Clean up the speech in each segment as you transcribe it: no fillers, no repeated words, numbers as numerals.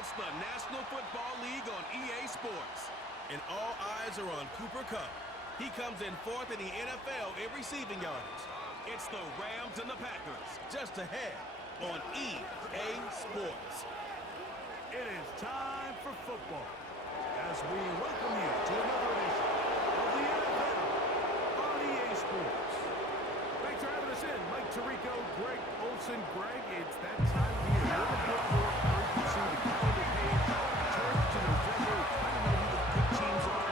It's the National Football League on EA Sports. And all eyes are on Cooper Kupp. He comes in fourth in the NFL in receiving yardage. It's the Rams and the Packers, just ahead on EA Sports. It is time for football as we welcome you to another edition of the NFL on EA Sports. Thanks for having us in. Mike Tirico, Greg Olson. Greg, it's that time of year. A little bit more urgency. The calendar page turns to November. I don't know who the good teams are.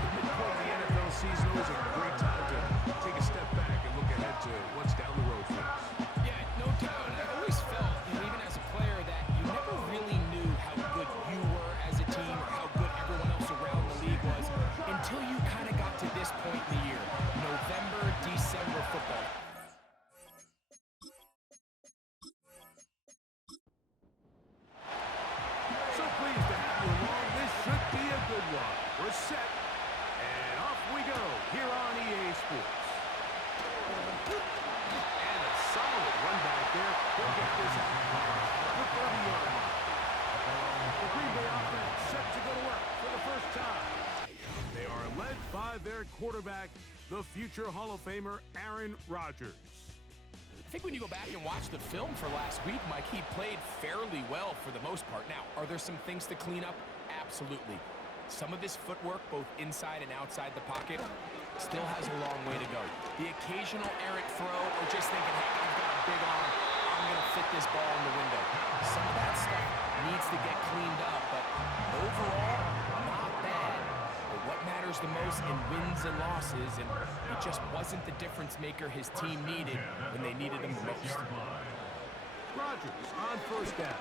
The midpoint of the NFL season is a great time to take a step back and look ahead to what's down the road for us. Yeah, no doubt. I always felt, even as a player, that you never really knew how good you were as a team or how good everyone else around the league was until you kind of got to this point in the year. November, December football. So pleased to have you along. This should be a good one. We're set, and off we go here on EA Sports. And a solid run back there. He'll get this out the 30-yard line. The Green Bay offense set to go to work for the first time. They are led by their quarterback, the future Hall of Famer Aaron Rodgers. I think when you go back and watch the film for last week, Mike, he played fairly well for the most part. Now, are there some things to clean up? Absolutely. Some of his footwork, both inside and outside the pocket, still has a long way to go. The occasional errant throw or just thinking, hey, I've got a big arm, I'm going to fit this ball in the window. Some of that stuff needs to get cleaned up, but overall, not bad. But what matters the most in wins and losses, and it just wasn't the difference maker his team needed when they needed him the most. Rodgers on first down.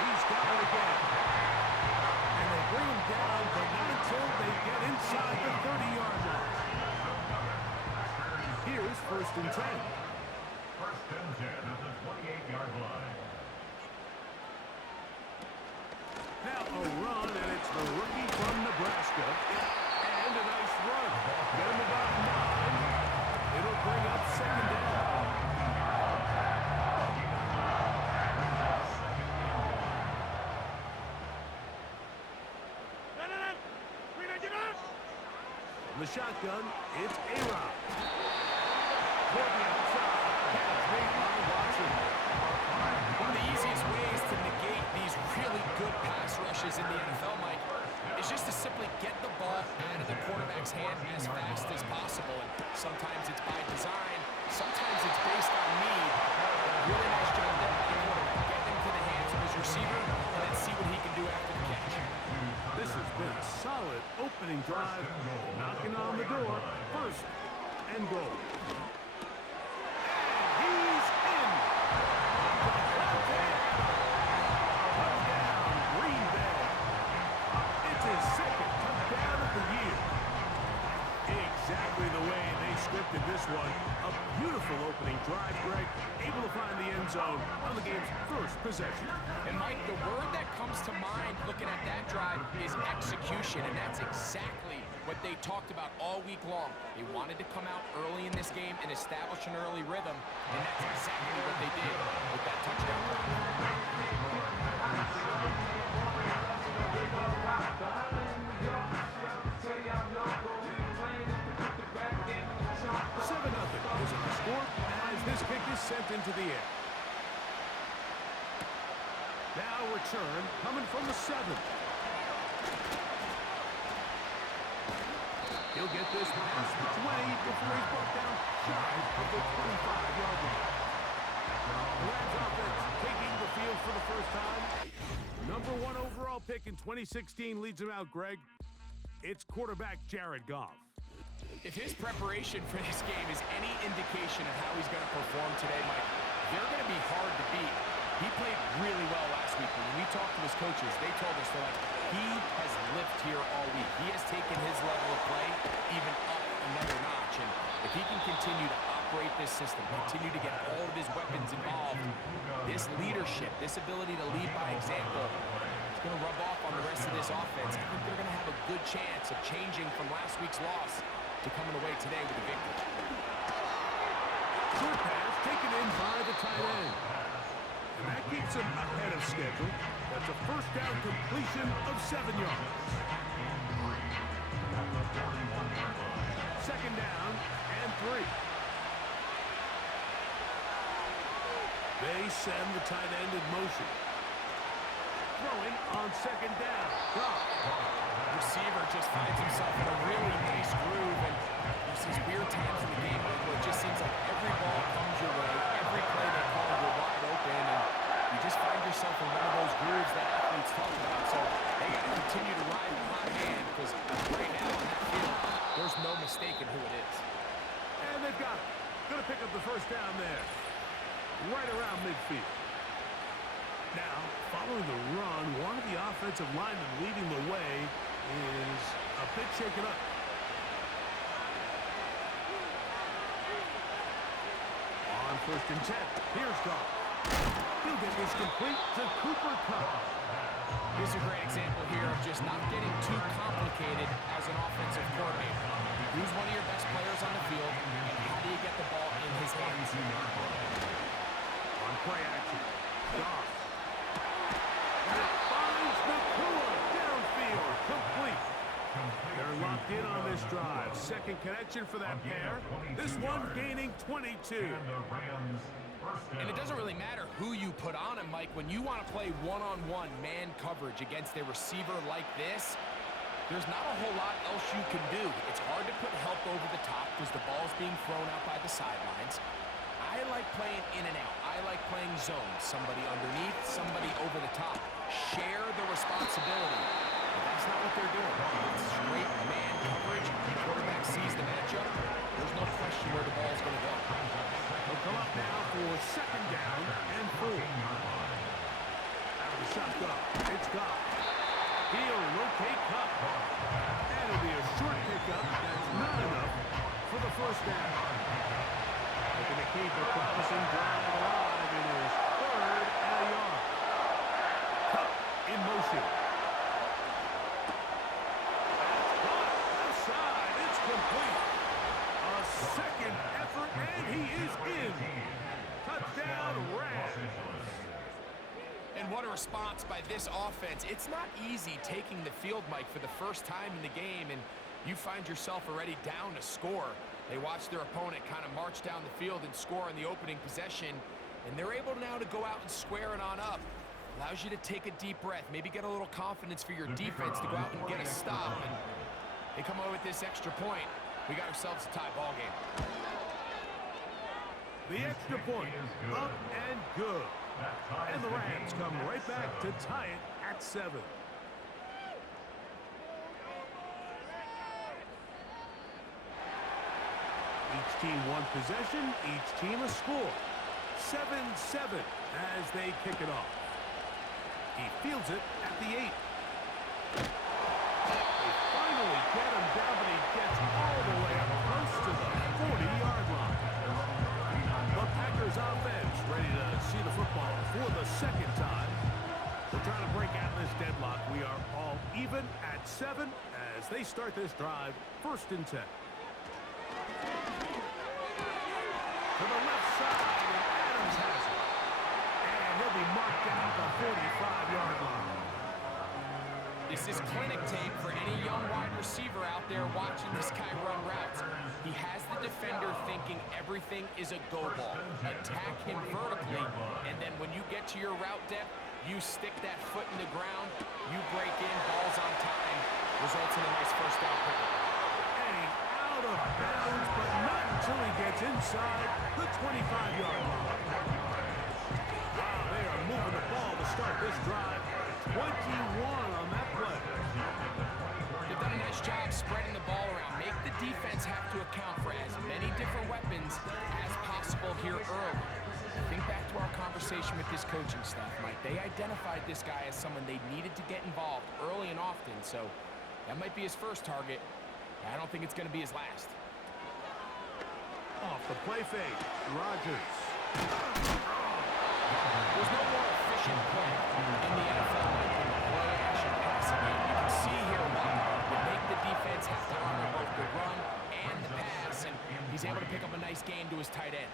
He's got it again. And they bring him down, but not until they get inside the 30-yard line. Here's first and 10. First and 10 at the 28-yard line. Now a run, and it's the rookie from Nebraska. And a nice run. Get him about 9. It'll bring up second down. The shotgun, it's A-Rod. Toward the outside, catch made by Watson. One of the easiest ways to negate these really good pass rushes in the NFL, Mike, is just to simply get the ball out of the quarterback's hand as fast as possible. And sometimes it's by design, sometimes it's based on need. Really nice job there by the quarterback. Get them to the hands of his receiver and then see what he can do after the catch. This has been a solid opening drive, knocking on the door, first and goal. And he's in! Touchdown, Green Bay. It's his second touchdown of the year. Exactly the way they scripted this one. A beautiful opening drive, Greg. Able to find the end zone on the game's first possession. And Mike, the word that comes to mind looking at that drive is execution, and that's exactly what they talked about all week long. They wanted to come out early in this game and establish an early rhythm, and that's exactly what they did with that touchdown drive. 7-0 is our score as this kick is sent into the air. Now return coming from the 7. He'll get this past the 20 before he's brought down shy of the 25-yard line. The Rams offense taking the field for the first time. Number 1 overall pick in 2016 leads him out, Greg. It's quarterback Jared Goff. If his preparation for this game is any indication of how he's going to perform today, Mike, they're going to be hard to beat. He played really well last week, but when we talked to his coaches, they told us, they're like, he has lived here all week. He has taken his level of play even up another notch, and if he can continue to operate this system, continue to get all of his weapons involved, this leadership, this ability to lead by example, is going to rub off on the rest of this offense. I think they're going to have a good chance of changing from last week's loss to coming away today with a victory. Short pass taken in by the tight end. And that keeps puts him ahead of schedule. That's a first down completion of 7 yards. Second down and 3. They send the tight end in motion. Throwing on second down. Goff. Receiver just finds himself in a really nice groove, and there's these weird times in the game where it just seems like every ball comes your way, every play they call you're wide open, and you just find yourself in one of those grooves that athletes talk about. So they got to continue to ride the hot hand, because right now on that field, there's no mistaking who it is. And they've got it. Going to pick up the first down there. Right around midfield. Now, following the run, one of the offensive linemen leading the way is a bit shaken up. On 1st and 10, here's Goff. He'll get this complete to Cooper Kupp. This is a great example here of just not getting too complicated as an offensive coordinator. Who's one of your best players on the field, and how do you get the ball in his hands? On play action, Goff. Finds Nakua downfield, complete. They're locked in on this drive. Second connection for that pair. This one gaining 22. And it doesn't really matter who you put on him, Mike. When you want to play one-on-one man coverage against a receiver like this, there's not a whole lot else you can do. It's hard to put help over the top because the ball's being thrown out by the sidelines. I like playing in and out. I like playing zone. Somebody underneath, somebody over the top. Share the responsibility. But that's not what they're doing. It's straight man coverage. The quarterback sees the matchup. There's no question where the ball's going to go. They'll come up now for second down and 4. Out of the shotgun, it's Goff. He'll locate Kupp. And it'll be a short pickup. That's not enough for the first down. Looking to keep a promising drive alive in his 3rd and a yard. Kupp in motion. That's caught. Left side. It's complete. A second effort, and he is in. Touchdown, Rams. And what a response by this offense. It's not easy taking the field, Mike, for the first time in the game, and you find yourself already down to score. They watch their opponent kind of march down the field and score on the opening possession, and they're able now to go out and square it on up. Allows you to take a deep breath, maybe get a little confidence for your defense to go out and get a stop, and they come away with this extra point. We got ourselves a tie ball game. The extra point, up and good. And the Rams come right back to tie it at 7. Each team one possession, each team a score. 7-7 as they kick it off. He fields it at the 8. They finally get him down, but he gets all the way up close to the 40-yard line. The Packers offense ready to see the football for the second time. They're trying to break out of this deadlock. We are all even at 7 as they start this drive, 1st and 10. To the left side, and Adams has it. And he'll be marked down at the 45-yard line. This is clinic tape for any young wide receiver out there watching this guy run routes. He has the defender thinking everything is a go ball. Attack him vertically, and then when you get to your route depth, you stick that foot in the ground, you break in, ball's on time, results in a nice first down pickup. Heading out of bounds, but not until he gets inside the 25-yard line. Wow, they are moving the ball to start this drive. 21 on that play. They've done a nice job spreading the ball around. Make the defense have to account for as many different weapons as possible here early. Think back to our conversation with this coaching staff, Mike. They identified this guy as someone they needed to get involved early and often, so that might be his first target. I don't think it's going to be his last. Off the play fake, Rodgers. There's no more efficient play in the NFL than the play action passing game. You can see here why they make the defense have to honor both the run and the pass, and he's able to pick up a nice gain to his tight end.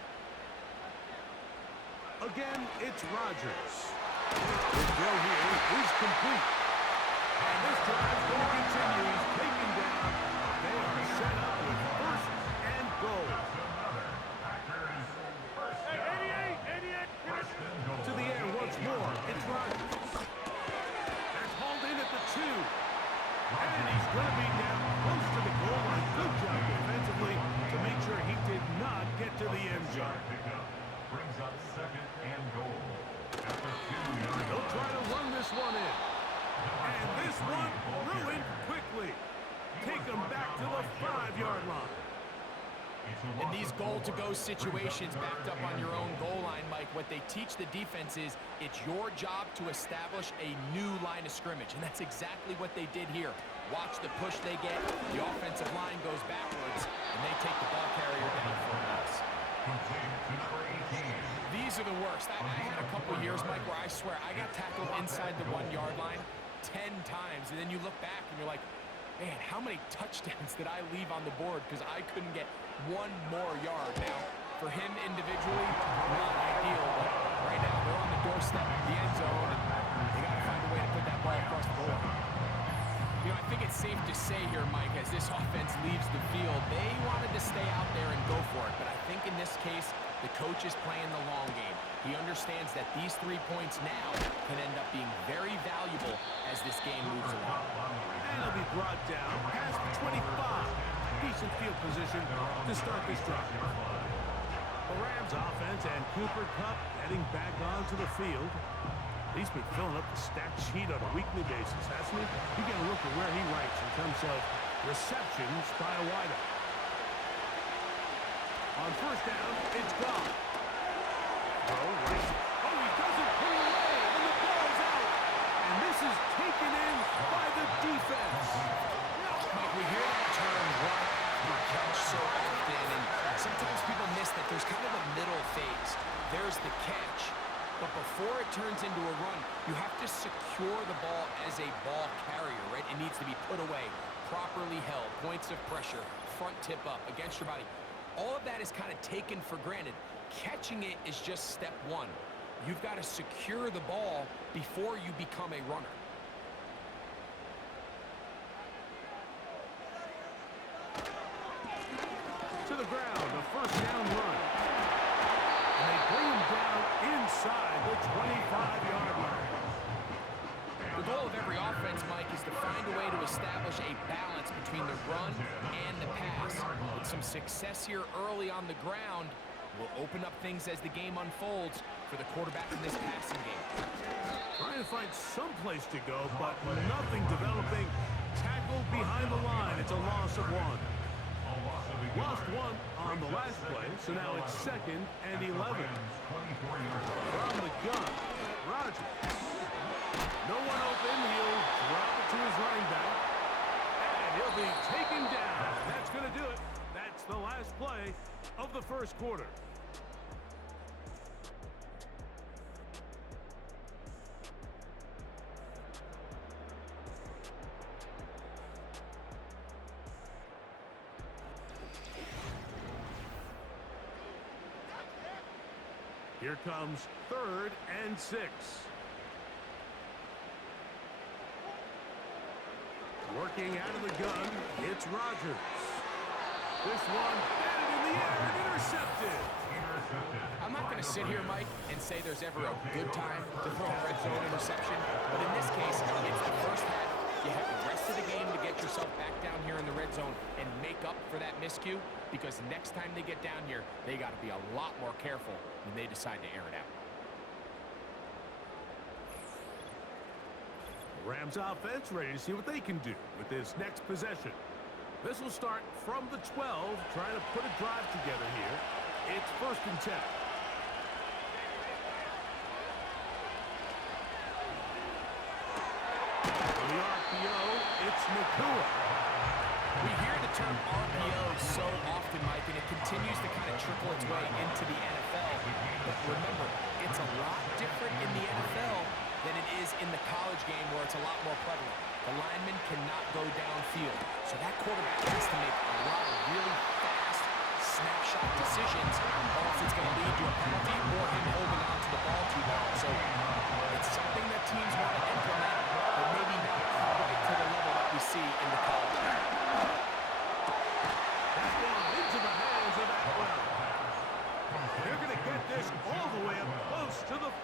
Again, it's Rodgers. The throw here is complete. And this drive's going to continue. He's taken down. They are set up with first and goal. To the air once more. It's Rodgers. That's hauled in at the 2. And he's going to be down close to the goal line. Good job defensively to make sure he did not get to the end zone. Brings up second and goal. After 2 yards. They'll try to run this one in. And this one ruined quickly. Take them back to the 5-yard line. In these goal-to-go situations backed up on your own goal line, Mike, what they teach the defense is it's your job to establish a new line of scrimmage, and that's exactly what they did here. Watch the push they get. The offensive line goes backwards, and they take the ball carrier down for a loss. These are the worst. I had a couple years, Mike, where I swear I got tackled inside the 1-yard line 10 times, and then you look back and you're like, man, how many touchdowns did I leave on the board because I couldn't get one more yard? Now, for him individually, not ideal, but right now they're on the doorstep of the end zone, and they got to find a way to put that ball across the board. You know, I think it's safe to say here, Mike, as this offense leaves the field, they wanted to stay out there and go for it, but I think in this case, the coach is playing the long game. He understands that these 3 points now can end up being very valuable as this game moves along. And he'll be brought down past the 25. Decent field position to start this drive. The Rams offense and Cooper Kupp heading back onto the field. He's been filling up the stat sheet on a weekly basis, hasn't he? You get a look at where he ranks in terms of receptions by a wideout. On first down, it's gone. Oh, he doesn't pull away, and the ball's out. And this is taken in by the defense. Mike, we hear that term run after catch so often, and sometimes people miss that there's kind of a middle phase. There's the catch, but before it turns into a run, you have to secure the ball as a ball carrier, right? It needs to be put away, properly held, points of pressure, front tip up against your body. All of that is kind of taken for granted. Catching it is just step one. You've got to secure the ball before you become a runner. To the ground, a first down run. And they bring him down inside the 25-yard line. The goal of every offense, Mike, is to find a way to establish a balance between the run and the pass. With some success here early on the ground will open up things as the game unfolds for the quarterback in this passing game. Trying to find some place to go, but nothing developing. Tackled behind the line. It's a loss of 1. Lost 1 on the last play, so now it's 2nd and 11. From the gun, Rodgers. No one open. He'll drop it to his running back. And he'll be taken down. That's going to do it. That's the last play of the first quarter. Here comes 3rd and 6. Working out of the gun, it's Rodgers. This one batted in the air and intercepted. I'm not going to sit here, Mike, and say there's ever a good time to throw a red zone interception, but in this case, it's the first half. You have the rest of the game to get yourself back down here in the red zone and make up for that miscue, because next time they get down here, they got to be a lot more careful when they decide to air it out. Rams offense ready to see what they can do with this next possession. This will start from the 12, trying to put a drive together here. It's 1st and 10. On the RPO, it's Nakua. We hear the term RPO so often, Mike, and it continues to kind of trickle its way into the NFL. But remember, it's a lot different in the NFL than it is in the college game, where it's a lot more prevalent. The lineman cannot go downfield, so that quarterback has to make a lot of really fast snapshot decisions, or if it's going to lead to a penalty or him holding on to the ball too long. So it's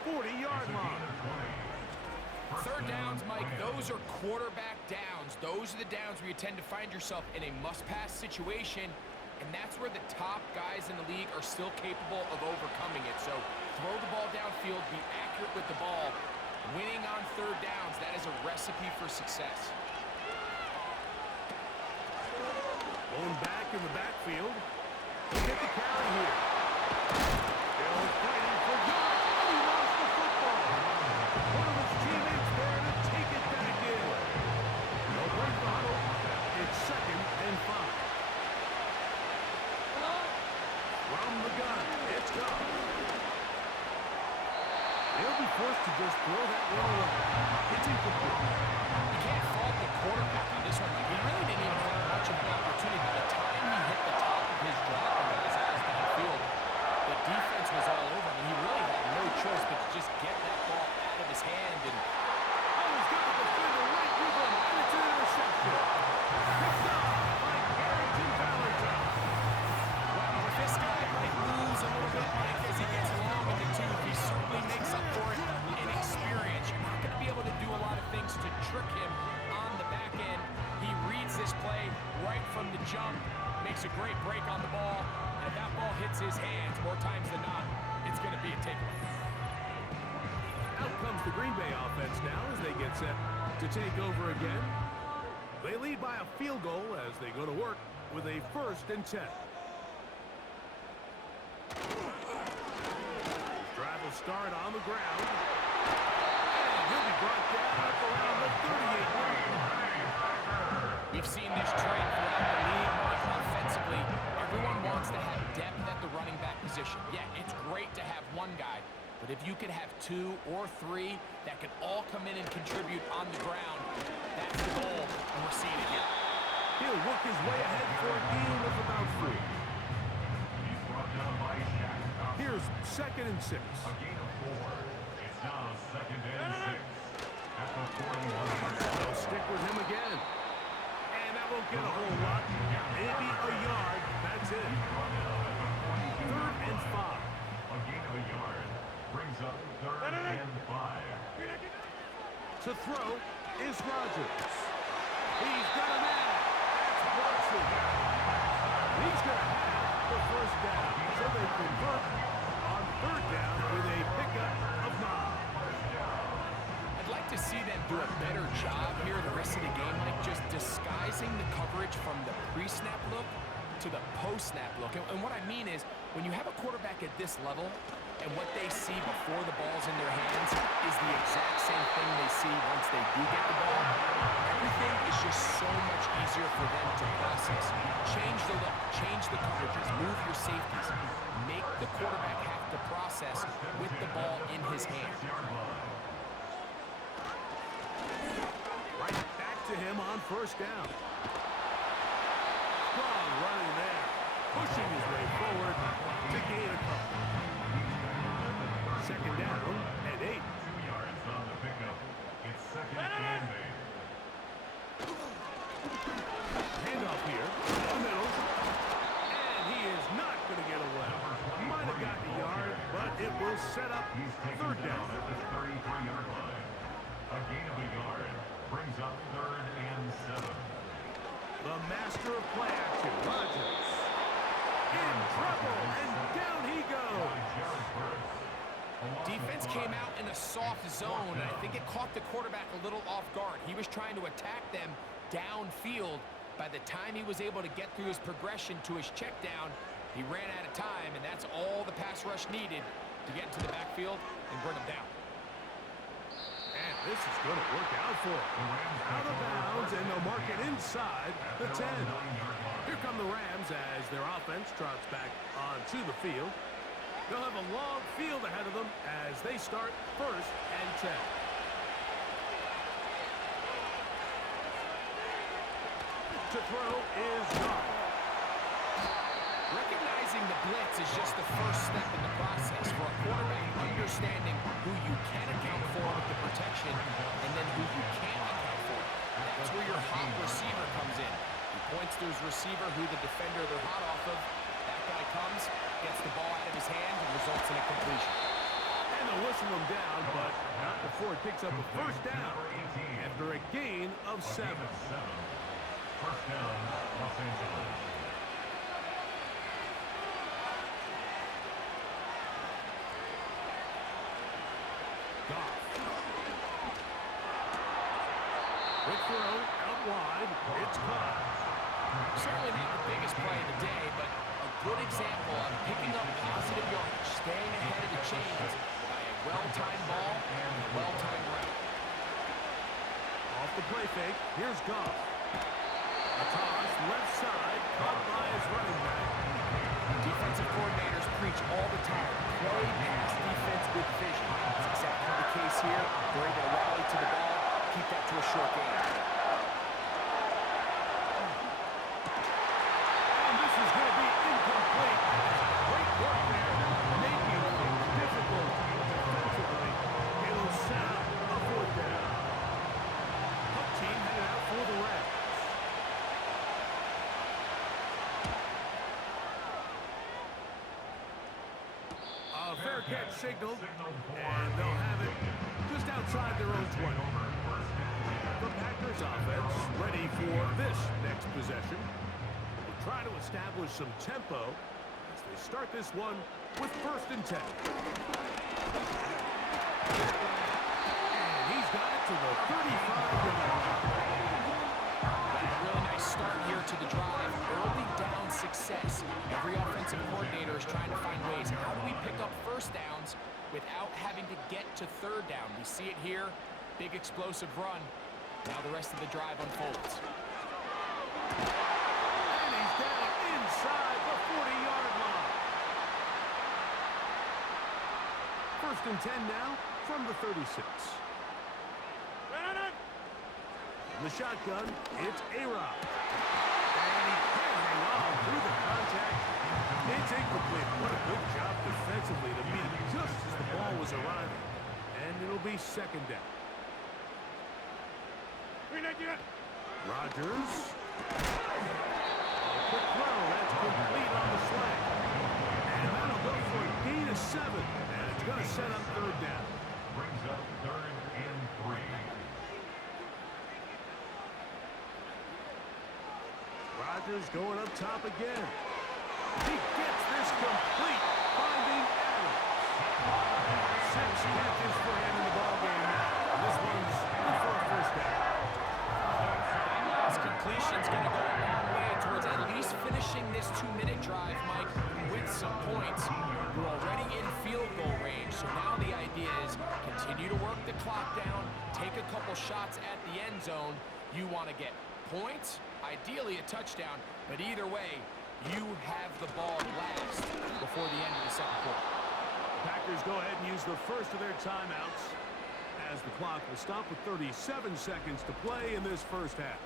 40-yard line. Third downs, Mike, those are quarterback downs. Those are the downs where you tend to find yourself in a must-pass situation, and that's where the top guys in the league are still capable of overcoming it. So throw the ball downfield, be accurate with the ball. Winning on third downs, that is a recipe for success. Going back in the backfield. He'll get the carry here. Still fighting for yards, and he lost the football. One of his teammates there to take it back in. No break the huddle. It's 2nd and 5. From the gun, it's gone. He'll be forced to just throw that one away. It's incomplete. You can't fault the quarterback on this one. He really didn't even have much of an opportunity. By the time he hit the top of his drop and got his eyes downfield, the defense was all over him. He really had no choice but to just get that ball out of his hand. And He's got the defender right with him, and it's an interception. Picked up by Carrington Valentine. well, if this guy might lose a little bit, Mike, as he gets along in the tooth, he certainly makes up for it in experience. You're not going to be able to do a lot of things to trick him on the back end. He reads this play right from the jump, makes a great break on the ball, and if that ball hits his hands more times than not, it's going to be a takeaway. Out comes the Green Bay offense now as they get set to take over again. They lead by a field goal as they go to work with a 1st and 10. Drive will start on the ground. And he'll be brought down up around the 38-yard line. We've seen this trend throughout the league, Mike, offensively. Everyone wants to have depth at the running back position. Yeah, it's great to have one guy, but if you could have 2 or 3 that could all come in and contribute on the ground, that's the goal, and we're seeing it here. He'll work his way ahead for a gain of about 3. He's brought down by Shaq. Here's 2nd and 6. A gain of 4. It's now 2nd and 6. At the 41-yard line. They'll stick with him again. And that won't get a whole lot. Maybe a yard. That's it. 3rd and 5. A gain of a yard brings up 3rd and 5. To throw is Rodgers. He's got a man. That's Watson. He's going to have the 1st down. So they convert on 3rd down with a pickup of 9. I'd like to see them do a better job here the rest of the game, like just disguising the coverage from the pre-snap look to the post-snap look. And what I mean is, when you have a quarterback at this level, and what they see before the ball's in their hands is the exact same thing they see once they do get the ball, everything is just so much easier for them to process. Change the look, change the coverages, move your safeties, make the quarterback have to process with the ball in his hand. Right back to him on 1st down. Strong running there. Pushing his way forward to gain a couple. 2nd down and 8. 2 yards on the pickup. It's 2nd and 8. Handoff here. In the middle. And he is not going to get away. Might have gotten a yard, but it will set up He's taken 3rd down down. at the 33-yard line. A gain of a yard brings up 3rd and 7. The master of play action, Rodgers. In trouble, and down he goes. Defense came out in a soft zone, and I think it caught the quarterback a little off guard. He was trying to attack them downfield. By the time he was able to get through his progression to his check down, he ran out of time, and that's all the pass rush needed to get into the backfield and bring him down. And this is going to work out for him. Out of bounds, and they'll mark it inside the 10. Here come the Rams as their offense trots back onto the field. They'll have a long field ahead of them as they start 1st and 10. To throw is gone. Recognizing the blitz is just the first step in the process for a quarterback, understanding who you can account for with the protection and then who you can't account for. That's where your hot receiver comes in. He points to his receiver, who the defender they're hot off of. That guy comes, gets the ball out of his hand, and results in a completion. And the to whistle him down, but not before he picks up a first down after a gain of 7. First down, Los Angeles. Goff. Quick throw, out wide. It's caught. Certainly not the biggest play of the day, but a good example of picking up positive yardage, staying ahead of the chains by a well-timed ball and a well-timed route. Off the play fake, here's Goff. A toss, left side, caught by his running back. Defensive coordinators preach all the time, play pass defense with vision. That's exactly the case here. They're able to rally to the ball, keep that to a short game. And this is going to be incomplete. Great work there, making things difficult defensively. It'll set up a 4th down. Punt team headed out for the Rams. A fair catch signaled, and they'll have it just outside their own 20. The Packers offense ready for this next possession. They'll try to establish some tempo as they start this one with 1st and 10. And he's got it to the 35-yard line. A really nice start here to the drive. Early down success. Every offensive coordinator is trying to find ways. How do we pick up first downs without having to get to 3rd down? We see it here. Big explosive run. Now the rest of the drive unfolds. And he's down inside the 40-yard line. 1st and 10 now from the 36. In the shotgun, it's A-Rob. And he can't hang on through the contact. It's incomplete. What a good job defensively to beat him just as the ball was arriving. And it'll be 2nd down. Rodgers. A quick throw. That's complete on the slant. And that'll go for a gain of 7. And it's going to set up 3rd down. Brings up 3rd and 3. Rodgers going up top again. He gets this complete, finding Adams. 6 catches for him in the ballgame now. This one's good for a 1st down. This completion's going to go a long way towards at least finishing this 2-minute drive, Mike, with some points. We're already in field goal range, so now the idea is continue to work the clock down, take a couple shots at the end zone. You want to get points, ideally a touchdown, but either way, you have the ball last before the end of the 2nd quarter. Packers go ahead and use the first of their timeouts as the clock will stop with 37 seconds to play in this 1st half.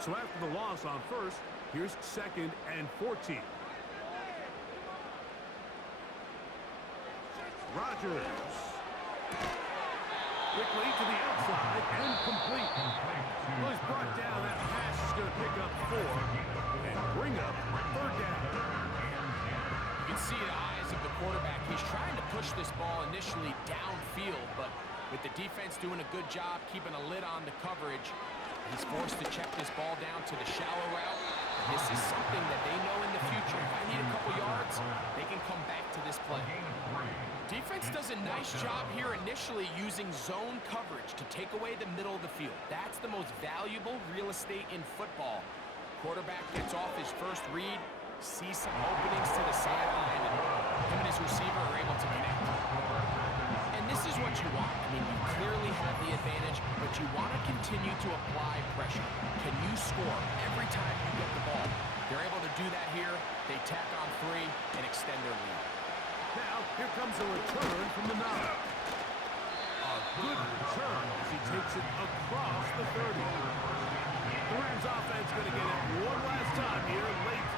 So after the loss on 1st, here's 2nd and 14. Rodgers. Quickly to the outside and complete. Well, he's brought down. That pass is going to pick up 4 and bring up 3rd down. You can see the eyes of the quarterback. He's trying to push this ball initially downfield, but with the defense doing a good job keeping a lid on the coverage, he's forced to check this ball down to the shallow route. This is something that they know in the future. If I need a couple yards, they can come back to this play. Defense does a nice job here initially using zone coverage to take away the middle of the field. That's the most valuable real estate in football. Quarterback gets off his first read, sees some openings to the sideline, and him and his receiver are able to connect. And this is what you want. I mean, you clearly have the advantage, but you want to continue to apply pressure. Can you score every time you get the ball? They're able to do that here. They tack on 3 and extend their lead. Now, here comes a return from the 9. A good return as he takes it across the 30. The Rams offense going to get it one last time here late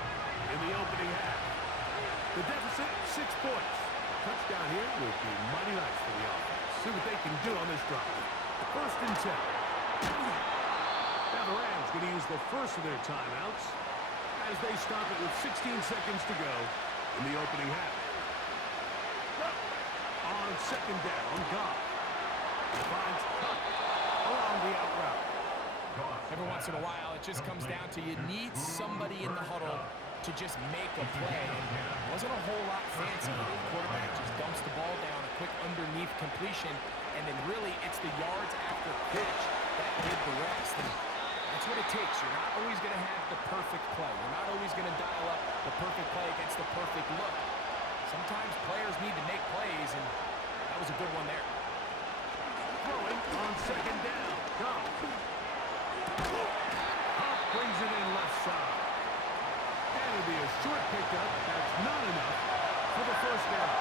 in the opening half. The deficit, 6 points. Touchdown here would be mighty nice for the offense. See what they can do on this drive. 1st and 10. Now the Rams going to use the first of their timeouts they stop it with 16 seconds to go in the opening half. On second down, Goff finds Hunt along the out route. Every once in a while, it just comes down to you need somebody in the huddle to just make a play. It wasn't a whole lot fancy. The quarterback just dumps the ball down, a quick underneath completion, and then really it's the yards after pitch that did the rest. And that's what it takes. You're not always going to have the perfect play. You're not always going to dial up the perfect play against the perfect look. Sometimes players need to make plays, and that was a good one there. Throwing on second down. Goff brings it in left side. And it'll be a short pickup. That's not enough for the first down.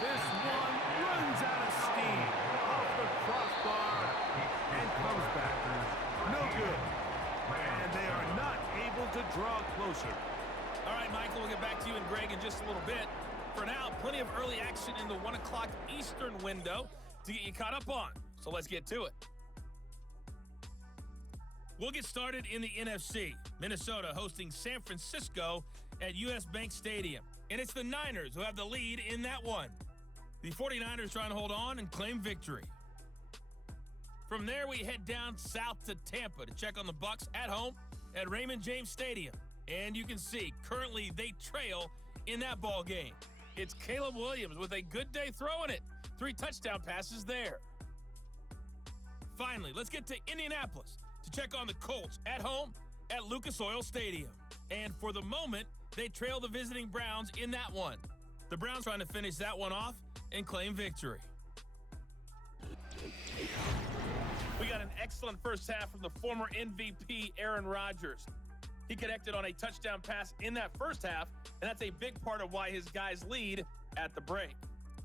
This one runs out of steam off the crossbar and comes back. No good. And they are not able to draw closer. All right, Michael, we'll get back to you and Greg in just a little bit. For now, plenty of early action in the 1 o'clock Eastern window to get you caught up on. So let's get to it. We'll get started in the NFC. Minnesota hosting San Francisco at US Bank Stadium. And it's the Niners who have the lead in that one. The 49ers trying to hold on and claim victory. From there, we head down south to Tampa to check on the Bucs at home at Raymond James Stadium. And you can see, currently they trail in that ball game. It's Caleb Williams with a good day throwing it. 3 touchdown passes there. Finally, let's get to Indianapolis to check on the Colts at home at Lucas Oil Stadium. And for the moment, they trail the visiting Browns in that one. The Browns trying to finish that one off and claim victory. We got an excellent first half from the former MVP Aaron Rodgers. He connected on a touchdown pass in that first half, and that's a big part of why his guys lead at the break.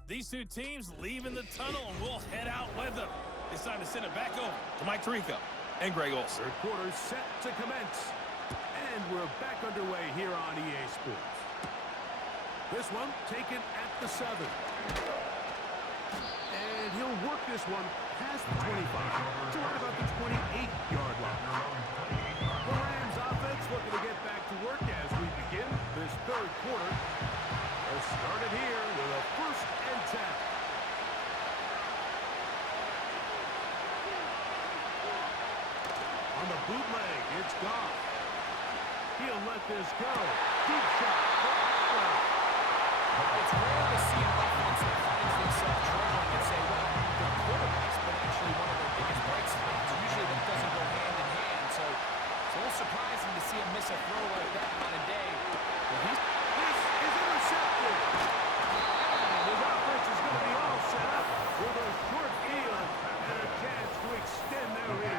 These two teams leave in the tunnel, and we'll head out with them. It's time to send it back over to Mike Tirico and Greg Olson. Third quarter set to commence. And we're back underway here on EA Sports. This one taken at the 7. And he'll work this one past the 25 to right about the 28-yard line. The Rams offense looking to get back to work as we begin this third quarter. They're started here with a 1st and 10. On the bootleg, it's Goff. He'll let this go. Deep shot. It's rare to see an offense that finds themselves struggling and say, well, their quarterback's been actually one of their biggest bright spots. Usually that doesn't go hand in hand, so it's a little surprising to see him miss a throw like that on a day. This is intercepted. And his offense is going to be all set up with a short field and a chance to extend their lead. I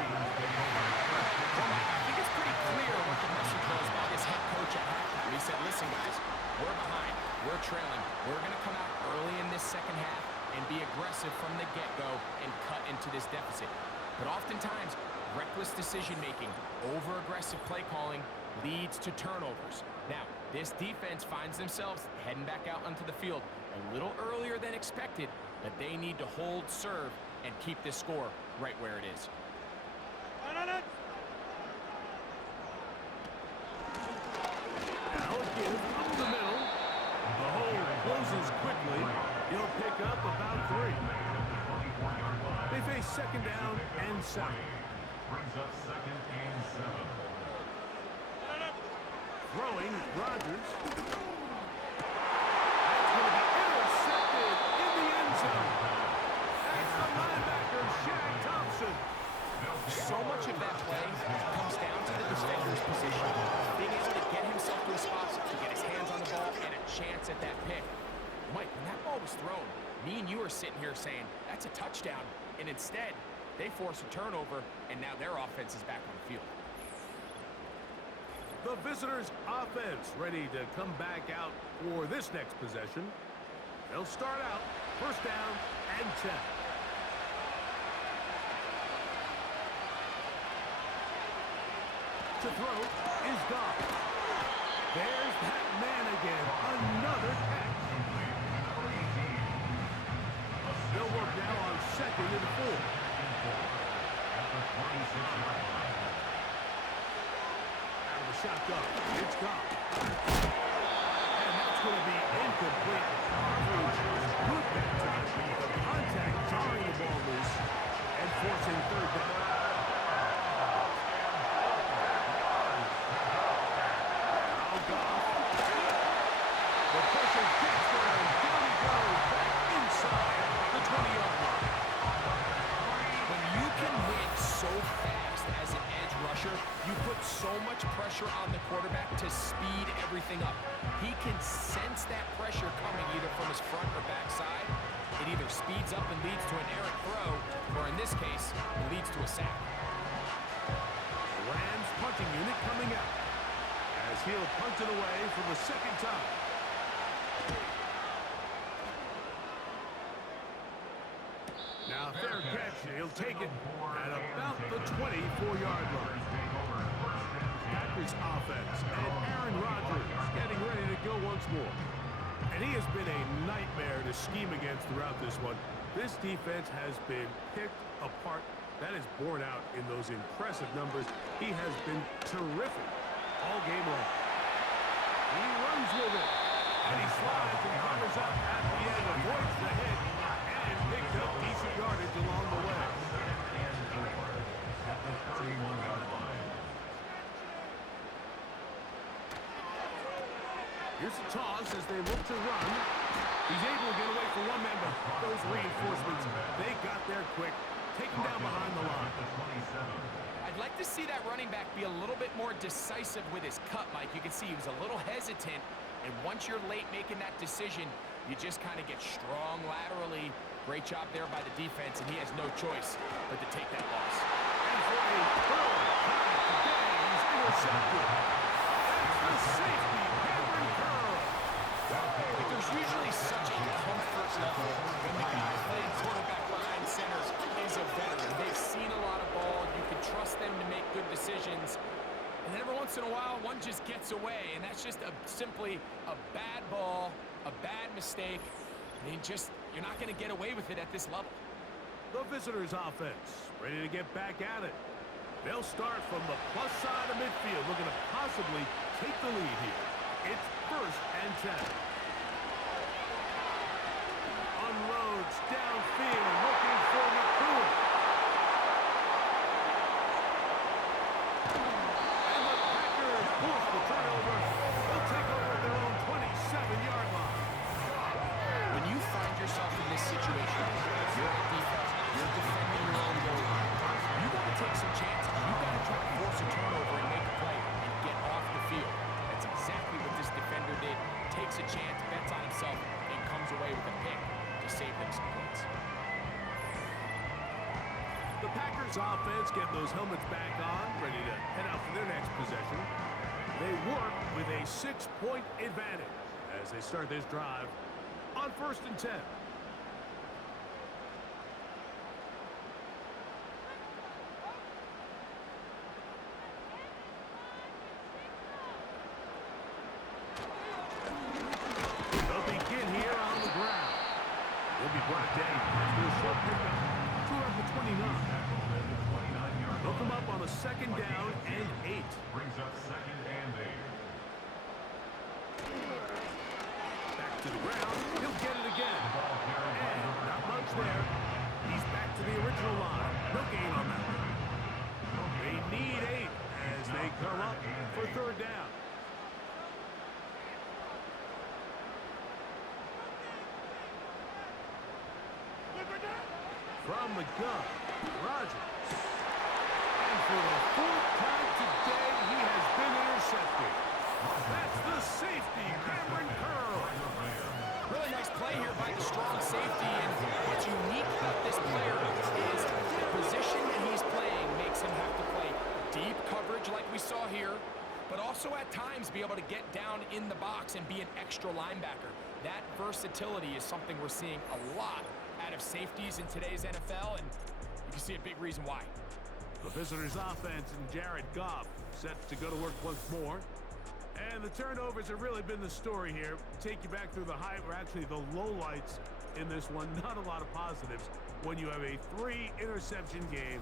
think it's pretty clear what the message was by his head coach at halftime. He said, listen, guys, we're behind. We're trailing. We're going to come out early in this second half and be aggressive from the get-go and cut into this deficit. But oftentimes, reckless decision-making, over-aggressive play calling leads to turnovers. Now, this defense finds themselves heading back out onto the field a little earlier than expected, but they need to hold serve and keep this score right where it is. Now it gives up the middle. The hole closes quickly. He'll pick up about 3. They face second down and 7. Brings up 2nd and 7. Throwing, Rodgers. That's going to be intercepted in the end zone. That's the linebacker, Shaq Thompson. So much of that play comes down to the defender's position, being able to get himself to a spot to get his hands on the ball and a chance at that pick. Mike, when that ball was thrown, me and you are sitting here saying, that's a touchdown, and instead, they force a turnover, and now their offense is back on the field. The visitors' offense ready to come back out for this next possession. They'll start out 1st down and 10. To throw is Goff. There's that man again. Another catch. They'll work now on 2nd and 4. shotgun. It's gone. And that's going to be incomplete. Coverage is good that time. The contact jarring the ball loose and forcing third down. Now Goff. The pressure gets there, and down he goes back inside the 20-yard line. When you can win so fast as an edge rusher, you put so much pressure on the quarterback to speed everything up. He can sense that pressure coming either from his front or back side. It either speeds up and leads to an errant throw, or in this case, it leads to a sack. The Rams punting unit coming out as he'll punt it away for the second time. Now fair catch. He'll take it at about the 24-yard line. Packers offense and Aaron Rodgers getting ready to go once more. And he has been a nightmare to scheme against throughout this one. This defense has been picked apart. That is borne out in those impressive numbers. He has been terrific all game long. He runs with it. And he slides and covers up at the end, avoids the hit, and picked up decent yardage along the way. Here's a toss as they look to run. He's able to get away from one man, but those reinforcements, they got there quick. Take him down behind the line. I'd like to see that running back be a little bit more decisive with his cut, Mike. You can see he was a little hesitant, and once you're late making that decision, you just kind of get strong laterally. Great job there by the defense, and he has no choice but to take that loss. And for a third time today, he's intercepted. That's the safety, Cameron Curl. Like, there's usually such a comfort level when the guy playing quarterback behind center is a veteran. They've seen a lot of ball. You can trust them to make good decisions. And then every once in a while, one just gets away, and that's just simply a bad ball, a bad mistake. I mean, you're not going to get away with it at this level. The visitors' offense ready to get back at it. They'll start from the plus side of midfield, looking to possibly take the lead here. It's 1st and 10. Unloads downfield, looking for McCool. And the Packers force the turnover. They'll take over at their own 27-yard line. When you find yourself in this situation, you're a defense, you're defending your own goal line. You got to take some chances. You got to try to force a turnover and make a play and get off the field. That's exactly what this defender did. Takes a chance, bets on himself, and comes away with a pick to save them some points. The Packers offense getting those helmets back on, ready to head out for their next possession. They work with a 6-point advantage as they start this drive on 1st and 10. They'll begin here on the ground. They'll be brought down after a short pickup. At the 29. They'll come up on a 2nd down and 8. Brings up 2nd and 8. Back to the ground. He'll get it again. And not much there. He's back to the original line. No gain on that one. They need 8 as they come up for 3rd down. From the gun, Rodgers. And for the 4th time today, he has been intercepted. That's the safety, Cameron Curl. Really nice play here by the strong safety, and what's unique about this player is the position that he's playing makes him have to play deep coverage like we saw here, but also at times be able to get down in the box and be an extra linebacker. That versatility is something we're seeing a lot out of safeties in today's NFL, and you can see a big reason why. The visitors' offense and Jared Goff set to go to work once more. And the turnovers have really been the story here. Take you back through the high, or actually the lowlights in this one. Not a lot of positives when you have a 3-interception game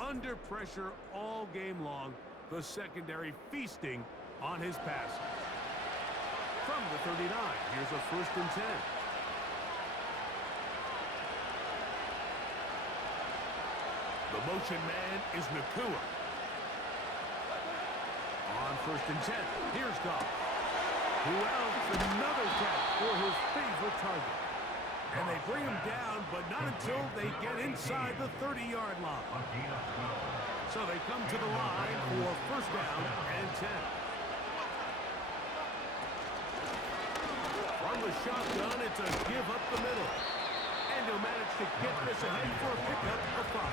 under pressure all game long. The secondary feasting on his passes. From the 39, here's a 1st and 10. The motion man is Nakua. On 1st and 10, here's Goff. Who else? Another catch for his favorite target. And they bring him down, but not until they get inside the 30-yard line. So they come to the line for 1st down and 10. From the shotgun, it's a give up the middle. And he'll manage to get this ahead for a pickup of 5.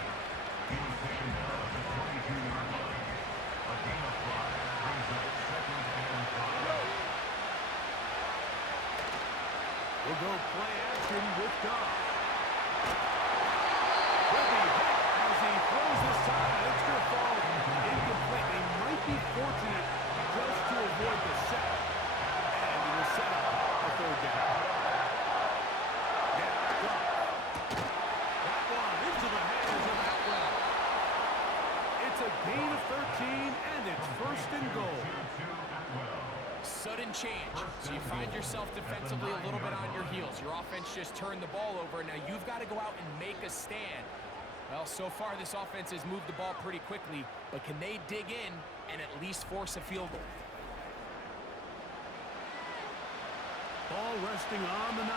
He was taken down at the 22-yard line. A gain of 5 brings up 2nd and 5. We'll go play action with Goff. Will be hit as he throws this side. It's going to fall incomplete. They might be fortunate just to avoid the sack. And he will set up a 3rd down. Now, Goff. That one into the hands of Atwell. It's a gain of 13, and it's 1st and goal. Sudden change. So you find yourself defensively a little bit on your heels. Your offense just turned the ball over. Now you've got to go out and make a stand. Well, so far this offense has moved the ball pretty quickly, but can they dig in and at least force a field goal? Ball resting on the 9.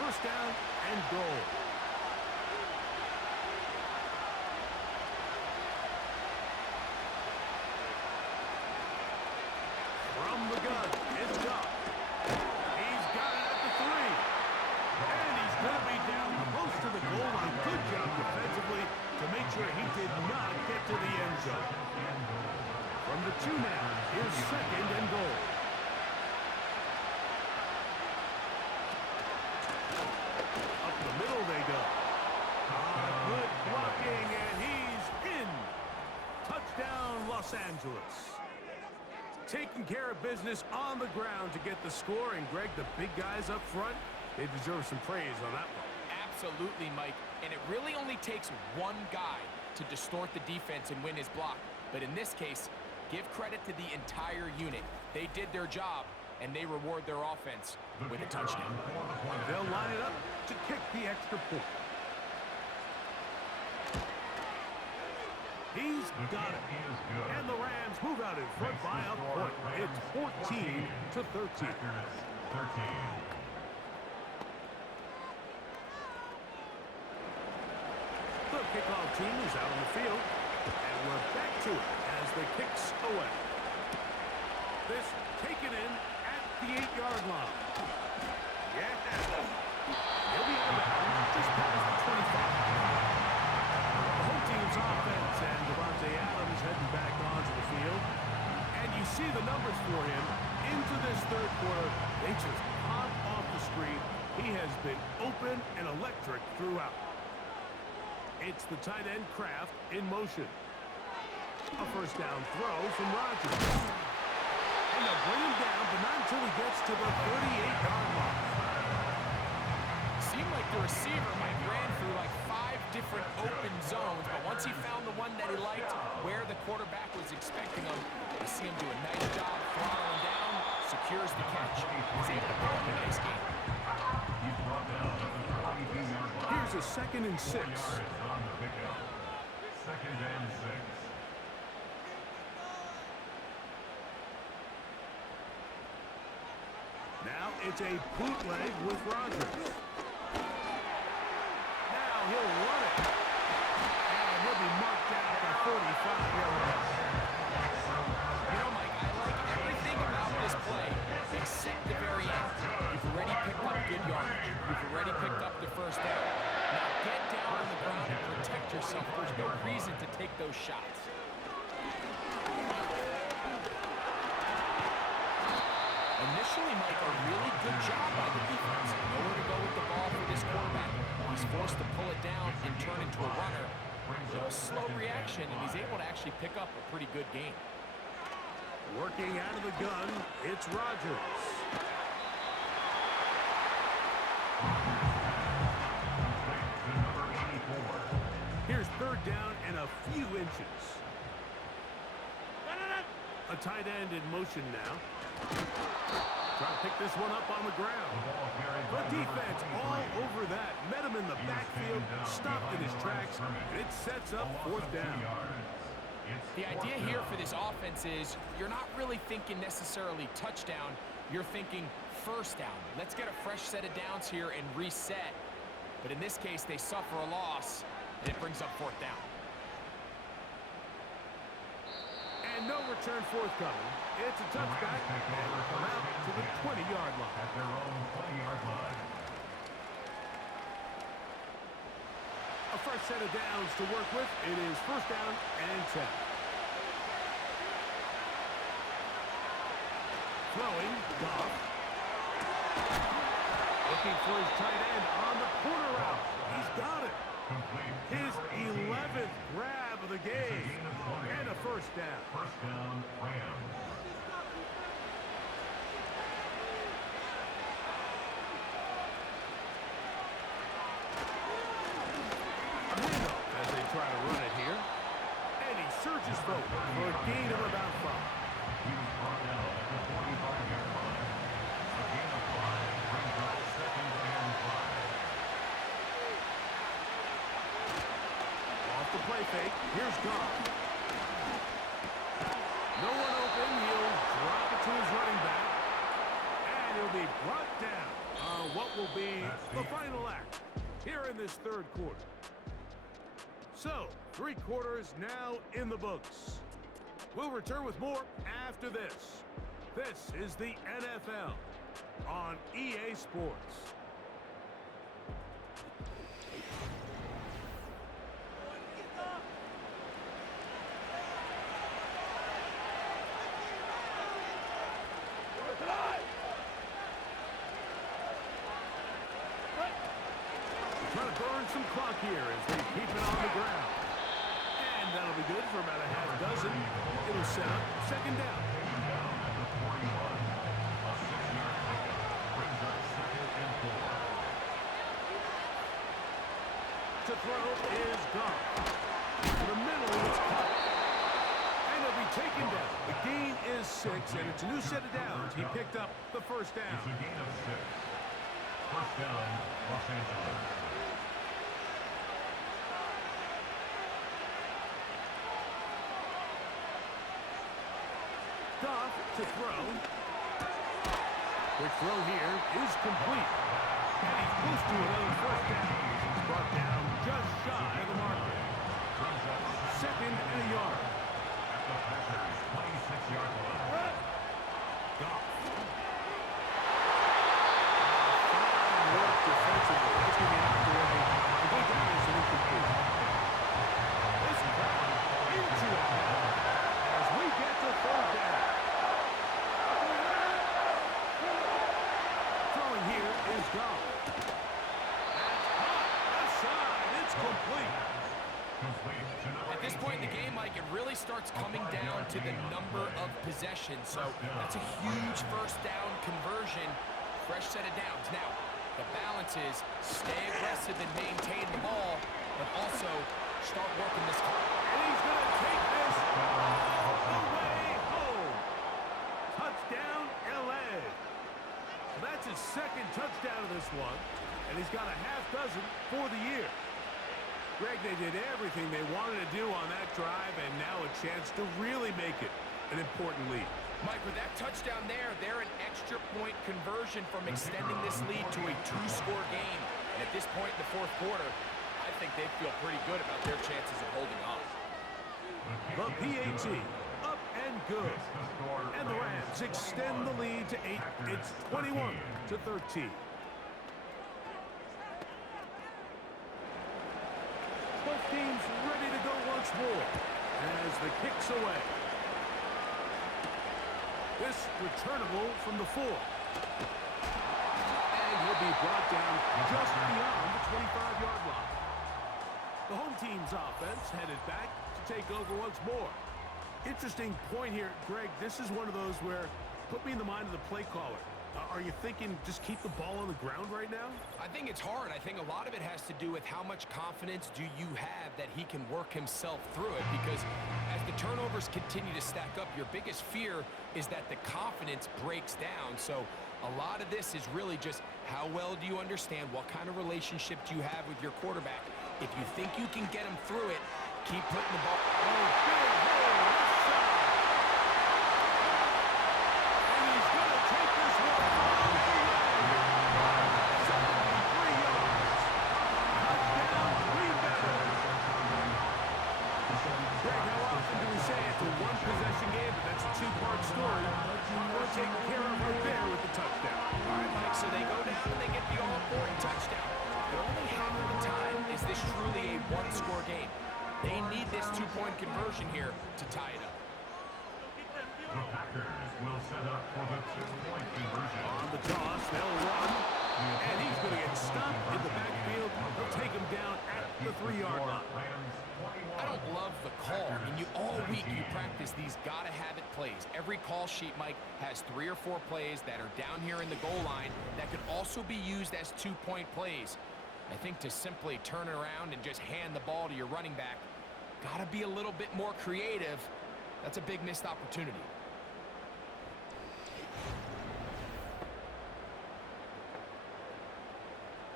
1st down and goal. From the gun, it's Goff. He's got it at the 3. And he's going to be down close to the goal line. Good job defensively to make sure he did not get to the end zone. From the 2 now, here's 2nd and goal. Up the middle they go. Good blocking, and he's in. Touchdown, Los Angeles. Taking care of business on the ground to get the score. And, Greg, the big guys up front, they deserve some praise on that one. Absolutely, Mike. And it really only takes one guy to distort the defense and win his block. But in this case, give credit to the entire unit. They did their job, and they reward their offense with a touchdown. They'll line it up to kick the extra point. He's got it. And the Rams move out in front by a point. It's 14-13. The kickoff team is out on the field. And we're back to it as the kicks away. This taken in at the 8-yard line. Yeah. He'll be out of bounds just past the 25. The home team's offense and Devontae Adams heading back onto the field. And you see the numbers for him into this 3rd quarter. They just pop off the screen. He has been open and electric throughout. It's the tight end Kraft in motion. A 1st down throw from Rodgers. And they'll bring him down, but not until he gets to the 38-yard line. Seemed like the receiver might ran through like 5 different open zones, but once he found the one that he liked, where the quarterback was expecting him, you see him do a nice job throttling down, secures the catch. He's able to pick up a nice game. Here's a 2nd and 6. 2nd and 6. Now it's a bootleg with Rodgers. Now he'll run it. And he'll be marked down at the 45-yard. You know, Mike, I like everything about this play except the very end. You've already picked up good yardage. You've already picked up the 1st down. Now get down on the ground and protect yourself. There's no reason to take those shots. Initially, Mike, a really good job by the defense. Nowhere to go with the ball for this quarterback. He's forced to pull it down and turn into a runner. So a slow reaction, and he's able to actually pick up a pretty good game. Working out of the gun, it's Rodgers. Here's 3rd down and a few inches. A tight end in motion now. Trying to pick this one up on the ground. The defense all over that. Met him in the backfield, stopped in his tracks, and it sets up fourth down. The idea here for this offense is you're not really thinking necessarily touchdown. You're thinking first down. Let's get a fresh set of downs here and reset. But in this case, they suffer a loss, and it brings up fourth down. And no return forthcoming. It's a touchback, and it'll come out to the 20-yard line. At their own 20-yard line. A fresh set of downs to work with. It is first down and 10. Throwing, Goff. Looking for his tight end on the corner route. He's got it. His 11th grab of the game. And a first down. First down, Rams. A handoff as they try to run it here. And he surges forward for a gain of about 5. He was brought down at the 45-yard line. A gain of 5 brings up second and 5. Off the play fake. Here's Goff. No one open. He'll drop it to his running back. And he'll be brought down on what will be the final act here in this third quarter. So, 3 quarters now in the books. We'll return with more after this. This is the NFL on EA Sports. Trying to burn some clock here as they keep it on the ground. And that'll be good for about a half dozen. It'll set up second down. To throw is Goff. To the middle, it's cut. And it'll be taken down. The gain is 6, and it's a new set of downs. He picked up the first down. It's a gain of 6. First down, Los Angeles. Goff to throw. Quick throw here is complete. And he's close to another first down. He's brought down just shy of the marker. Second and a yard. At the Packers' 26-yard line. Goff. Fine work defensively. That's going to get out the way. The big down is an incomplete. This crowd into it now as we get to third down. Throwing here is Goff. That's hot. Aside. It's complete. At this point in the game, Mike, it really starts coming down to the number of possessions. So that's a huge first down conversion. Fresh set of downs. Now, the balance is stay aggressive and maintain the ball, but also start working this clock. And he's going to take this all the way home. Touchdown, L.A. So that's his second touchdown of this one, and he's got a half dozen for the year. Greg, they did everything they wanted to do on that drive, and now a chance to really make it an important lead. Mike, with that touchdown there, they're an extra point conversion from extending this lead to a 2-score game. And at this point in the fourth quarter, I think they feel pretty good about their chances of holding on. The PAT, up and good. And the Rams extend the lead to 8. It's 21-13. Both teams ready to go once more as the kick's away. This returnable from the 4. And he'll be brought down just beyond the 25-yard line. The home team's offense headed back to take over once more. Interesting point here, Greg. This is one of those where, put me in the mind of the play caller. Are you thinking just keep the ball on the ground right now? I think it's hard. I think a lot of it has to do with how much confidence do you have that he can work himself through it, because as the turnovers continue to stack up, your biggest fear is that the confidence breaks down. So a lot of this is really just how well do you understand, what kind of relationship do you have with your quarterback. If you think you can get him through it, keep putting the ball. Oh, big hole, left side. And he's going to take this one all the way. 73 yards. Touchdown, Green Bay. Greg, how often do we say it's a one-possession game, but that's a two-part story? We're taking care of right there with the touchdown. All right, Mike, so they go down and they get the all-important touchdown. But only half of the time is this truly a one-score game. They need this two-point conversion here to tie it up. The Packers will set up for the two-point conversion. On the toss, they'll run. And he's going to get stopped in the backfield. They'll take him down at the 3-yard line. I don't love the call. I mean, all week you practice these gotta-have-it plays. Every call sheet, Mike, has 3 or 4 plays that are down here in the goal line that could also be used as two-point plays. I think to simply turn it around and just hand the ball to your running back, gotta be a little bit more creative. That's a big missed opportunity.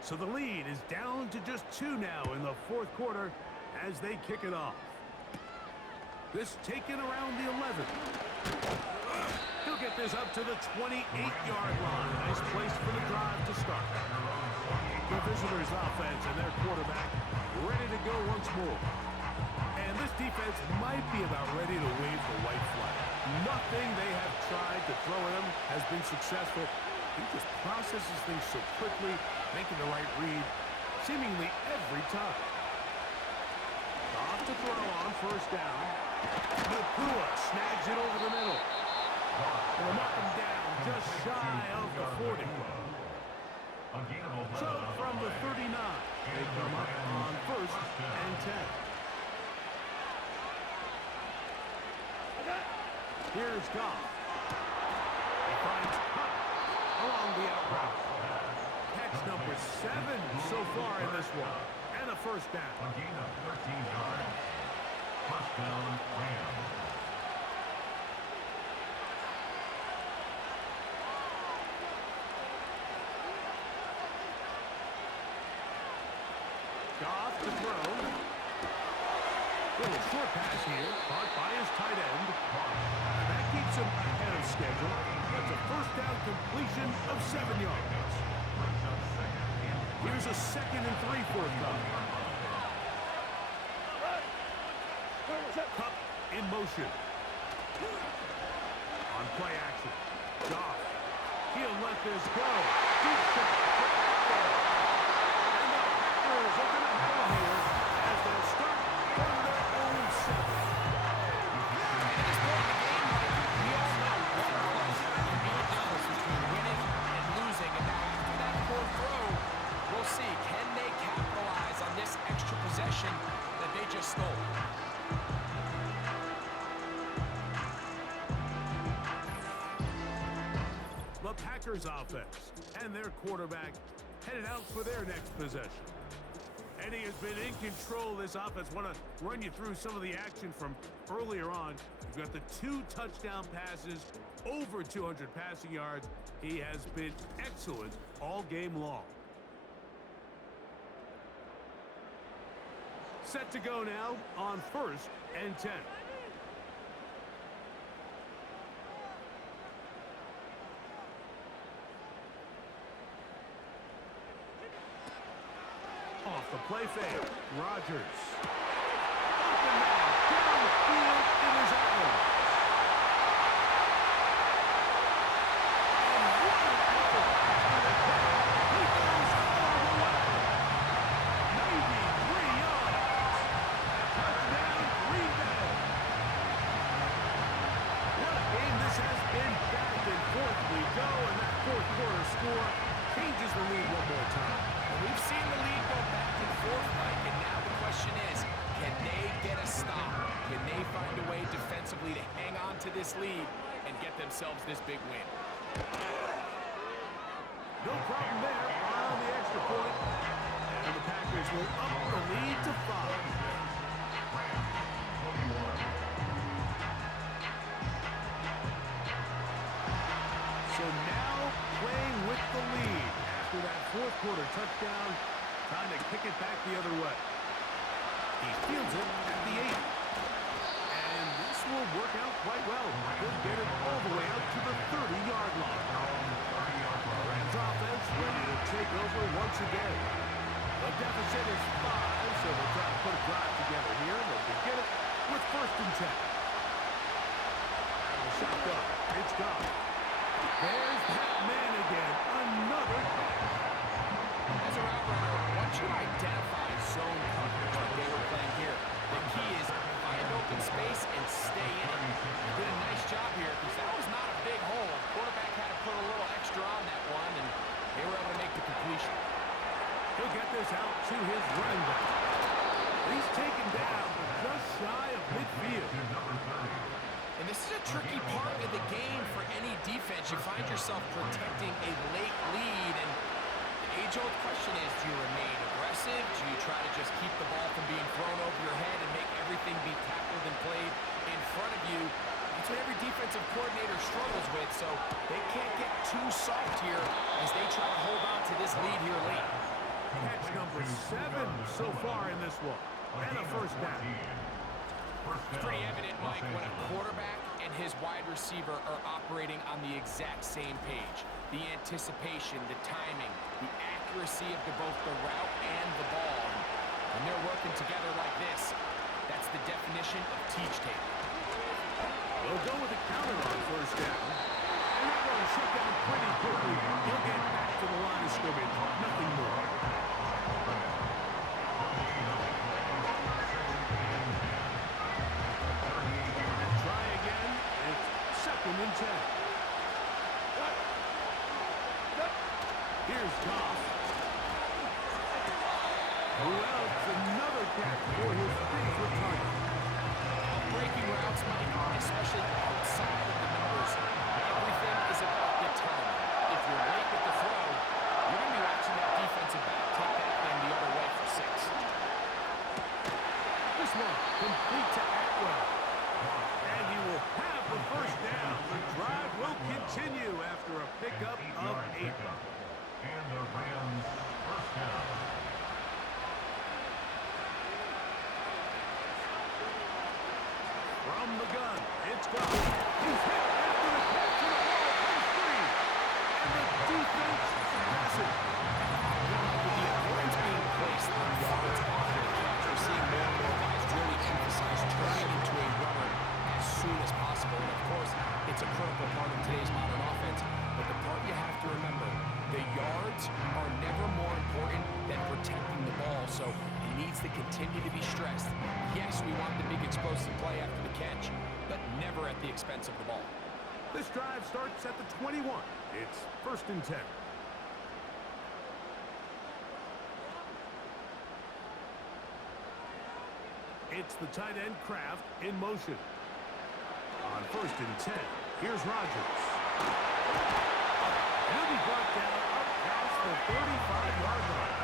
So the lead is down to just 2 now in the fourth quarter as they kick it off. This taken around the 11. He'll get this up to the 28-yard line. Nice place for the drive to start. The visitors' offense and their quarterback ready to go once more. And this defense might be about ready to wave the white flag. Nothing they have tried to throw at him has been successful. He just processes things so quickly, making the right read seemingly every time. Off to throw on first down. Nakua snags it over the middle. And they'll knock him down just shy of the 40. So from the 39, they come up on first and 10. Here's Goff. He finds Hunt along the out route. Catch number 7 so far in this one. And a first down. A gain of 13 yards. Touchdown, Rams. Goff to throw. Little short pass here, caught by his tight end. And that keeps him ahead of schedule. That's a first down completion of 7 yards. Here's a 2nd and 3 for Goff. Cup in motion. On play action. Goff. He'll let this go. Deep shot. And the Packers are going to go here as they start from their own 7. At this point in the game, we all know one play can be the difference between winning and losing. And now after that 4th throw, we'll see, can they capitalize on this extra possession that they just stole? The Packers offense and their quarterback headed out for their next possession. And he has been in control of this offense. Want to run you through some of the action from earlier on. You've got the 2 touchdown passes, over 200 passing yards. He has been excellent all game long. Set to go now on first and 10. Off the play fake, Rodgers. Open man, down the field, it is Adams. And what an effort by the catch. He goes all the way. 93 yards. Touchdown, Green Bay. What a game this has been. Back and forth we go, and that fourth quarter score changes the lead one more time. We've seen the lead go back and forth, Mike, and now the question is, can they get a stop? Can they find a way defensively to hang on to this lead and get themselves this big win? No problem there on the extra point. And the Packers will up the lead to 5. So now playing with the lead. After that fourth quarter touchdown, time to kick it back the other way. He fields it at the 8. And this will work out quite well. He'll get it all the way out to the 30-yard line. Rams offense ready to take over once again. The deficit is 5, so they'll try to put a drive together here. They'll begin it with 1st and 10. And the shotgun. It's gone. There's that man again. Another catch. As a route runner, once you identify zone coverage like they were playing here, the key is find open space and stay in it. They did a nice job here because that was not a big hole. Quarterback had to put a little extra on that one, and they were able to make the completion. He'll get this out to his running back. He's taken down just shy of midfield. And this is a tricky part of the game for any defense. You find yourself protecting a late lead, and the age-old question is, do you remain aggressive? Do you try to just keep the ball from being thrown over your head and make everything be tackled and played in front of you? That's what every defensive coordinator struggles with, so they can't get too soft here as they try to hold on to this lead here late. Catch number 7 so far in this one. And a 1st down. It's pretty evident, Mike, when a quarterback and his wide receiver are operating on the exact same page. The anticipation, the timing, the accuracy of both the route and the ball. When they're working together like this, that's the definition of teach tape. They'll go with a counter on 1st down. And that one shut down pretty quickly. He'll get back to the line of scrimmage. Nothing more. And try again. It's 2nd and 10. Here's Goff. Who else? Another catch for his favorite target. Breaking routes, Mike, especially outside of the numbers. Everything is about the time. If you're late with the throw, you're going to be watching that defensive back take that thing the other way for 6. This one complete to Atwell. And he will have the 1st down. The drive will continue after a pickup of 8. And the Rams' 1st down. From the gun, it's gone. He's hit after the catch to the ball comes free. And the defense has it. With the importance being placed on yards after the catch, we're seeing more and more guys really emphasize turning into a runner as soon as possible. And of course, it's a critical part of today's modern offense. But the part you have to remember, the yards are never more important than protecting the ball. So it needs to continue to be stressed. Yes, we want the big explosive play after the catch, but never at the expense of the ball. This drive starts at the 21. It's 1st and 10. It's the tight end Kraft in motion. On 1st and 10, here's Rodgers. He'll be brought down up past the 35-yard line.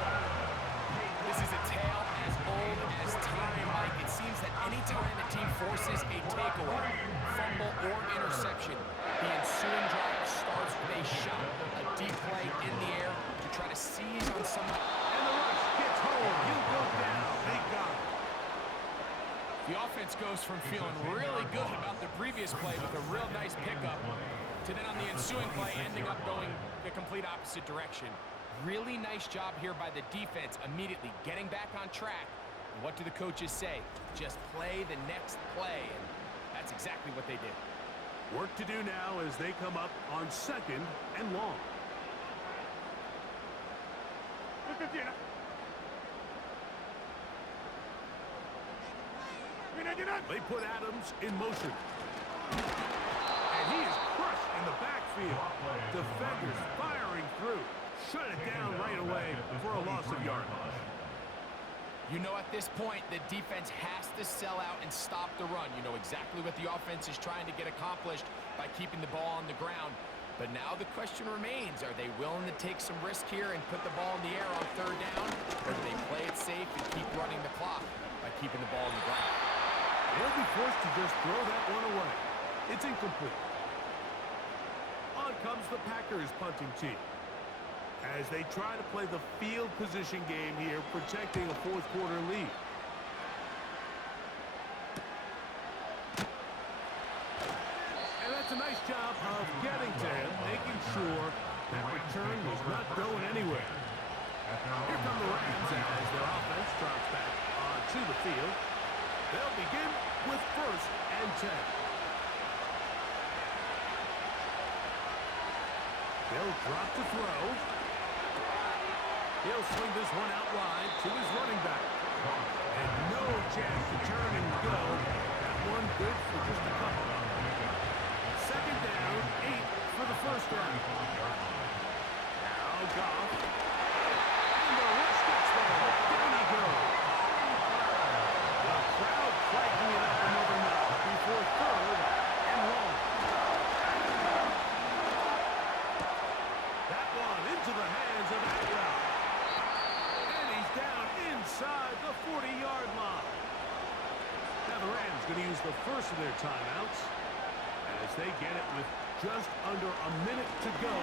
This is a tale as old as time, Mike. It seems that any time a team forces a takeaway, fumble, or interception, the ensuing drive starts with a shot, a deep play in the air to try to seize on someone. And the rush gets home. He'll go down. They got him. The offense goes from feeling really good about the previous play with a real nice pickup to then on the ensuing play ending up going the complete opposite direction. Really nice job here by the defense, immediately getting back on track. And what do the coaches say? Just play the next play, and that's exactly what they did. Work to do now as they come up on 2nd and long. They put Adams in motion. And he is crushed in the backfield. Defenders firing through. Shut it down right away for a loss of yardage. You know, at this point, the defense has to sell out and stop the run. You know exactly what the offense is trying to get accomplished by keeping the ball on the ground. But now the question remains, are they willing to take some risk here and put the ball in the air on third down? Or do they play it safe and keep running the clock by keeping the ball in the ground? They'll be forced to just throw that one away. It's incomplete. On comes the Packers punting team, as they try to play the field position game here, protecting a fourth quarter lead. And that's a nice job of getting to him, making sure that return was not going anywhere. Here come the Rams as their offense drops back onto the field. They'll begin with 1st and 10. They'll drop to throw. He'll swing this one out wide to his running back. And no chance to turn and go. That one good for just a couple. 2nd down, 8 for the 1st down. Now Goff. And the rush gets there. Down he goes. The crowd fighting it up another notch before 3rd and long. That one into the hands of Atwell. And he's down inside the 40-yard line. Now the Rams going to use the first of their timeouts as they get it with just under a minute to go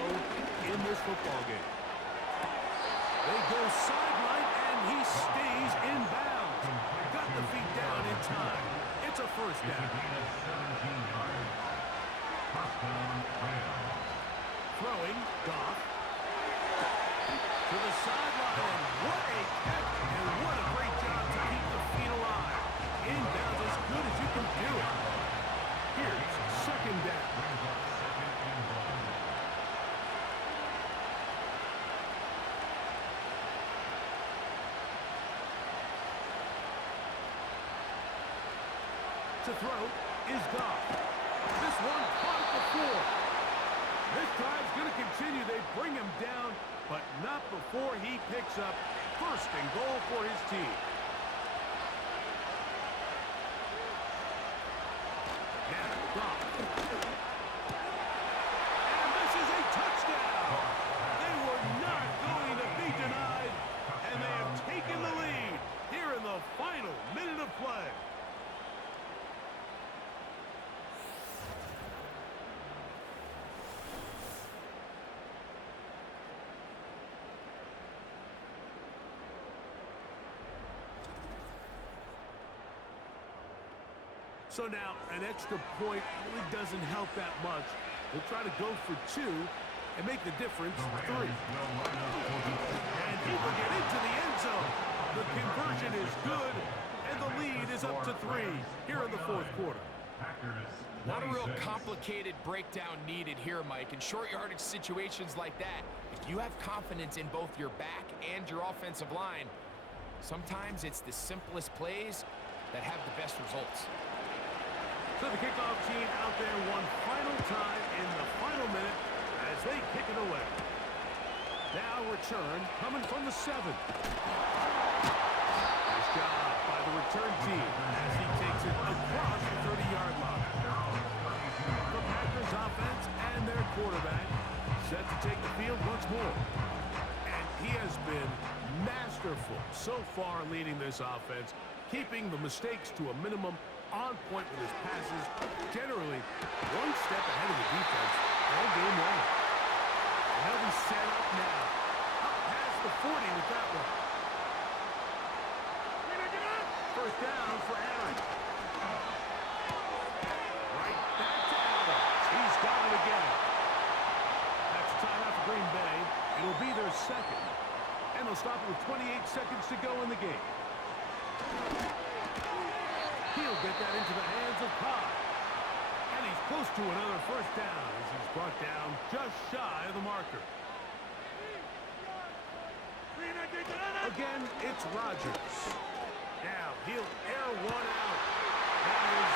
in this football game. They go sideline, and he stays in bounds. Got the feet down in time. It's a 1st down. Throwing, Goff. To the sideline, and what a catch, and what a great job to keep the feet alive. Inbounds as good as you can do it. Here's 2nd down. To throw is Goff. This one caught at the 4. This drive's going to continue. They bring him down, but not before he picks up 1st and goal for his team. Now Goff. And this is a touchdown. They were not going to be denied, and they have taken the lead here in the final minute of play. So now, an extra point really doesn't help that much. They'll try to go for 2 and make the difference 3. And he will get into the end zone. The conversion is good, and the lead is up to 3 here in the 4th quarter. Not a real complicated breakdown needed here, Mike. In short yardage situations like that, if you have confidence in both your back and your offensive line, sometimes it's the simplest plays that have the best results. So the kickoff team out there one final time in the final minute as they kick it away. Now return coming from the 7. Nice job by the return team as he takes it across the 30-yard line. The Packers offense and their quarterback set to take the field once more. And he has been masterful so far leading this offense, keeping the mistakes to a minimum, on point with his passes, generally one step ahead of the defense all game long. And he'll be set up now. Up past the 40 with that one. 1st down for Aaron. Right back to Adams. He's got it again. That's a timeout for Green Bay. It'll be their 2nd. And they'll stop it with 28 seconds to go in the game. He'll get that into the hands of Cobb. And he's close to another 1st down as he's brought down just shy of the marker. Again, it's Rodgers. Now he'll air one out. That is